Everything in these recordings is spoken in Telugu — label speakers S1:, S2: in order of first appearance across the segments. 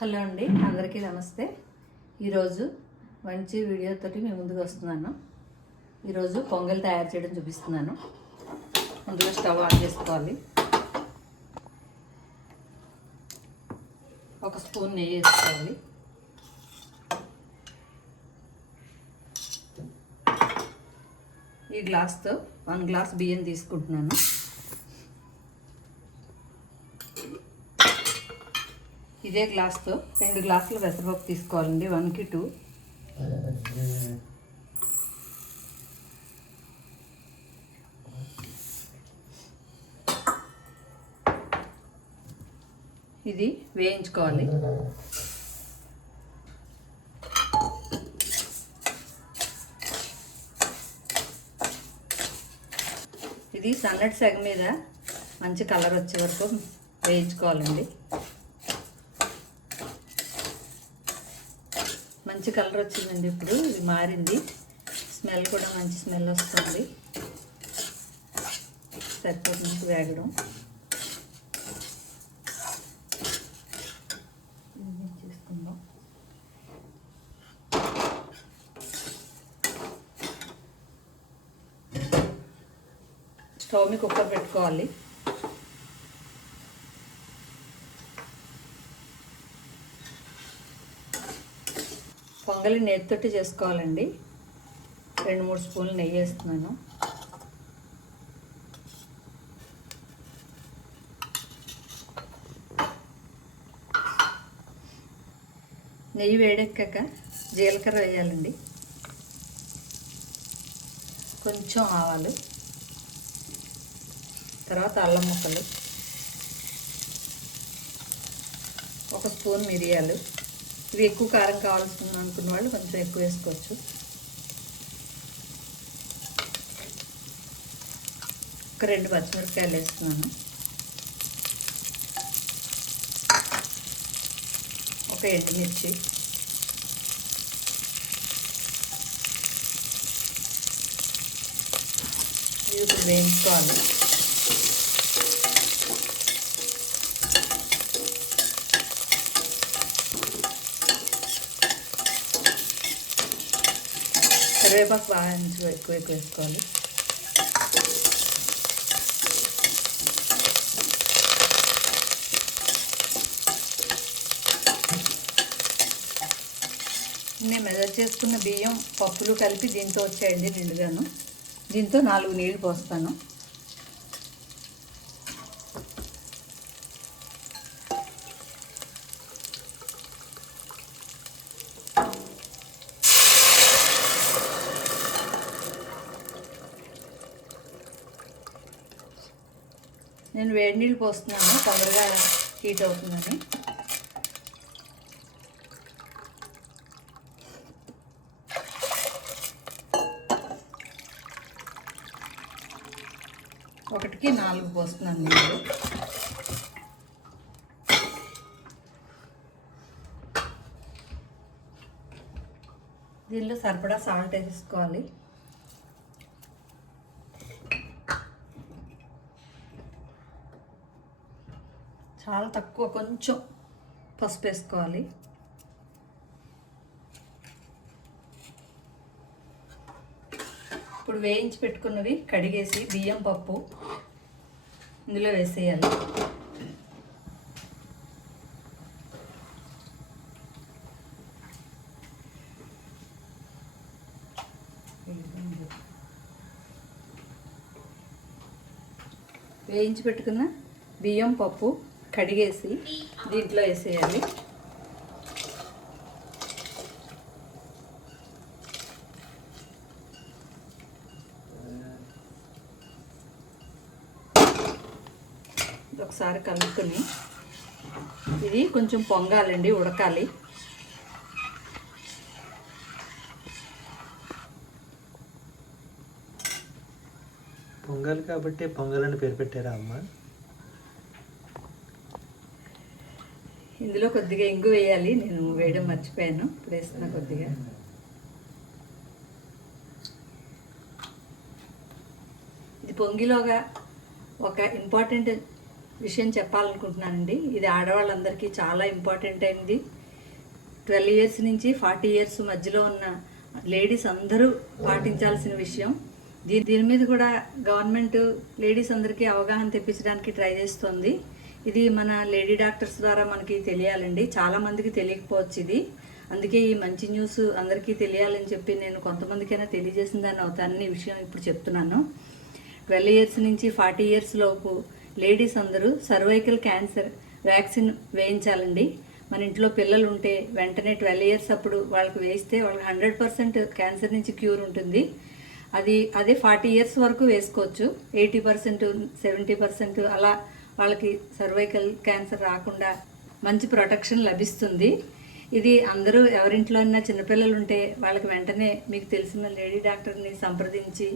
S1: హలో అండి అందరికీ నమస్తే. ఈరోజు మంచి వీడియోతోటి మేము ముందుకు వస్తున్నాను. ఈరోజు పొంగల్ తయారు చేయడం చూపిస్తున్నాను. ముందుగా స్టవ్ ఆన్ చేసుకోవాలి. ఒక స్పూన్ నెయ్యి వేసుకోవాలి. ఈ గ్లాస్తో వన్ గ్లాస్ బియ్యం తీసుకుంటున్నాను. ఇదే గ్లాస్తో రెండు గ్లాసులు పెసరపప్పు తీసుకోవాలండి వన్కి టూ. ఇది వేయించుకోవాలి. ఇది సన్నటి సెగ మీద మంచి కలర్ వచ్చే వరకు వేయించుకోవాలండి. మంచి కలర్ వచ్చిందండి ఇప్పుడు. ఇది మారింది. స్మెల్ కూడా మంచి స్మెల్ వస్తుంది. సరిపోతుంది వేగడం. చేసుకుందాం. స్టవ్ మీ కుక్కర్ పెట్టుకోవాలి. పొంగలి నెయ్యితోటి చేసుకోవాలండి. రెండు మూడు స్పూన్లు నెయ్యి వేస్తున్నాను. నెయ్యి వేడెక్కాక జీలకర్ర వేయాలండి. కొంచెం ఆవాలు. తర్వాత అల్లం ముక్కలు. ఒక స్పూన్ మిరియాలు. ఇవి ఎక్కువ కారం కావాల్సింది అనుకున్న వాళ్ళు కొంచెం ఎక్కువ వేసుకోవచ్చు. ఒక రెండు పచ్చిమిరపకాయలు వేస్తున్నాను. ఒక ఎండుమిర్చి. ఇది వేయించుకోవాలి. కరివేపాకు బాగా మంచిగా ఎక్కువ ఎక్కువ వేసుకోవాలి నేను మెజర్ చేసుకున్న బియ్యం పప్పులు కలిపి దీంతో వచ్చేయండి నిండుగాను దీంతో నాలుగు నీళ్ళు పోస్తాను. నేను వేడి నీళ్ళు పోస్తున్నాను తొందరగా హీట్ అవుతుందని. ఒకటికి నాలుగు పోస్తున్నాను నీళ్ళు. దీనిలో సరిపడా సాల్ట్ వేసుకోవాలి. చాలా తక్కువ కొంచెం పసుపు వేసుకోవాలి. ఇప్పుడు వేయించి పెట్టుకున్నవి కడిగేసి బియ్యం పప్పు ఇందులో వేసేయాలి. వేయించి పెట్టుకున్న బియ్యం పప్పు కడిగేసి దీంట్లో వేసేయాలి. ఒకసారి కలుపుకుని ఇది కొంచెం పొంగాలండి ఉడకాలి.
S2: పొంగల్ కాబట్టి పొంగల్ అని పేరు పెట్టారా అమ్మ?
S1: ఇందులో కొద్దిగా ఇంగు వేయాలి. నేను వేయడం మర్చిపోయాను. ఇప్పుడు వేస్తున్నా కొద్దిగా. ఇది పొంగిలోగా ఒక ఇంపార్టెంట్ విషయం చెప్పాలనుకుంటున్నానండి. ఇది ఆడవాళ్ళందరికీ చాలా ఇంపార్టెంట్ అయింది. ట్వెల్వ్ ఇయర్స్ నుంచి ఫార్టీ ఇయర్స్ మధ్యలో ఉన్న లేడీస్ అందరూ పాటించాల్సిన విషయం. దీని దీని మీద కూడా గవర్నమెంట్ లేడీస్ అందరికీ అవగాహన తెప్పించడానికి ట్రై చేస్తుంది. ఇది మన లేడీ డాక్టర్స్ ద్వారా మనకి తెలియాలండి. చాలామందికి తెలియకపోవచ్చు ఇది. అందుకే ఈ మంచి న్యూస్ అందరికీ తెలియాలని చెప్పి నేను కొంతమందికైనా తెలియజేసిన దాన్ని అవుతానని విషయం ఇప్పుడు చెప్తున్నాను. ట్వెల్వ్ ఇయర్స్ నుంచి ఫార్టీ ఇయర్స్ లోపు లేడీస్ అందరూ సర్వైకల్ క్యాన్సర్ వ్యాక్సిన్ వేయించాలండి. మన ఇంట్లో పిల్లలు ఉంటే వెంటనే ట్వెల్వ్ ఇయర్స్ అప్పుడు వాళ్ళకి వేస్తే వాళ్ళకి హండ్రెడ్ పర్సెంట్ క్యాన్సర్ నుంచి క్యూర్ ఉంటుంది. అది అదే ఫార్టీ ఇయర్స్ వరకు వేసుకోవచ్చు. ఎయిటీ పర్సెంట్ సెవెంటీ పర్సెంట్ అలా వాళ్ళకి సర్వైకల్ క్యాన్సర్ రాకుండా మంచి ప్రొటెక్షన్ లభిస్తుంది. ఇది అందరూ ఎవరింట్లో అయినా చిన్నపిల్లలు ఉంటే వాళ్ళకి వెంటనే మీకు తెలిసిన లేడీ డాక్టర్ని సంప్రదించి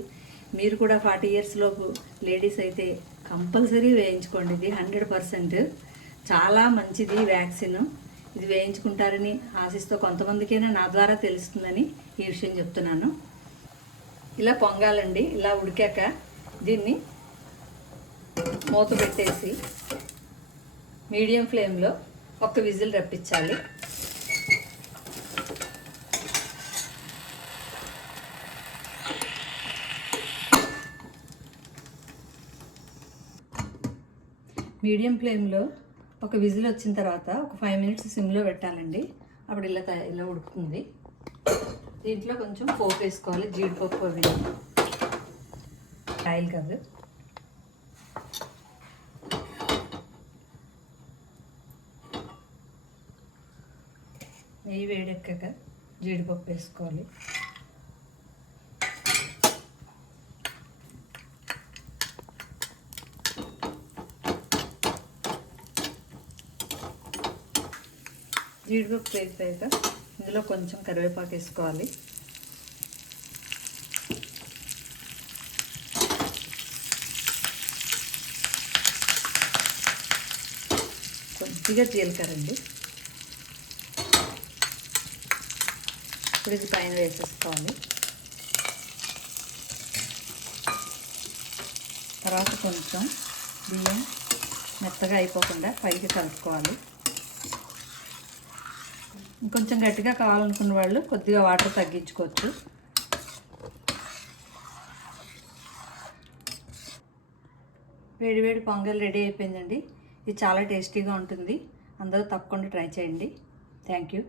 S1: మీరు కూడా ఫార్టీ ఇయర్స్ లోపు లేడీస్ అయితే కంపల్సరీ వేయించుకోండి. ఇది హండ్రెడ్ పర్సెంట్ చాలా మంచిది వ్యాక్సిన్. ఇది వేయించుకుంటారని ఆశిస్తూ కొంతమందికైనా నా ద్వారా తెలుస్తుందని ఈ విషయం చెప్తున్నాను. ఇలా పొంగాలండి. ఇలా ఉడికాక దీన్ని మూత పెట్టేసి మీడియం ఫ్లేమ్లో ఒక విజిల్ రప్పించాలి. మీడియం ఫ్లేమ్లో ఒక విజిల్ వచ్చిన తర్వాత ఒక ఫైవ్ మినిట్స్ సిమ్లో పెట్టాలండి. అప్పుడు ఇలా తయ- ఇలా ఉడుకుతుంది. దీంట్లో కొంచెం పోపు వేసుకోవాలి జీడిపప్పు అవి. ఆయిల్ కాదు నెయ్యి వేడెక్కాక జీడిపప్పు వేసుకోవాలి. జీడిపప్పు వేసాక ఇందులో కొంచెం కరివేపాకు వేసుకోవాలి. కొద్దిగా జీలకర్ర అండి. ఇప్పుడు ఇది పైన వేసేసుకోవాలి. తర్వాత కొంచెం బియ్యం మెత్తగా అయిపోకుండా పైకి కలుపుకోవాలి. ఇంకొంచెం గట్టిగా కావాలనుకున్న వాళ్ళు కొద్దిగా వాటర్ తగ్గించుకోవచ్చు. వేడి వేడి పొంగల్ రెడీ అయిపోయిందండి. ఇది చాలా టేస్టీగా ఉంటుంది. అందరూ తప్పకుండా ట్రై చేయండి. Thank you.